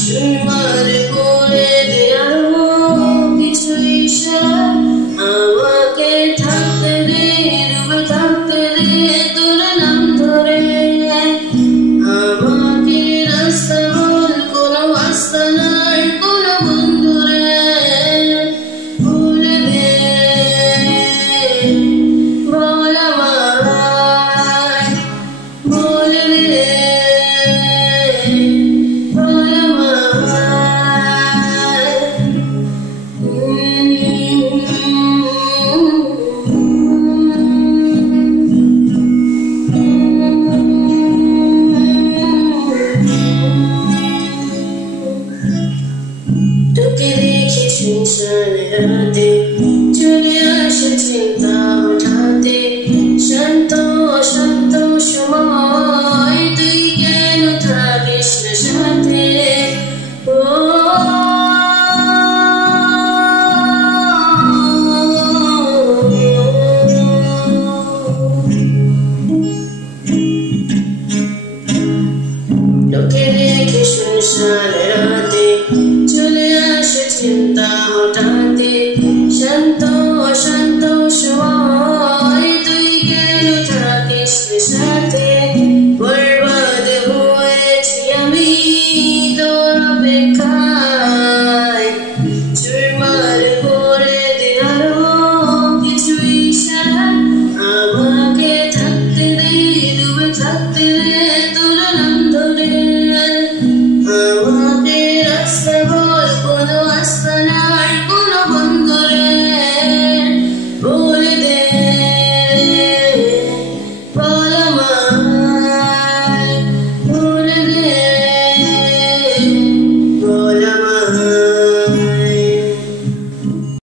চুরমার করে দে আরো কিছু ইশারা আমাকে থাকতে দে ডুবে থাকতে দে তোর নাম ধরে আমাকে রাস্তা বল কোনো রাস্তা নাই কোনো বন্ধুরে বলে দে বল আমায় বলে দে তোকে দেখি শুনশানে রাতে চলে আসে চিন্তা হঠাতে শান্ত অশান্ত সময় তুই কেন থাকিস না সাথে ও তোকে দেখি শুনশানে রাতে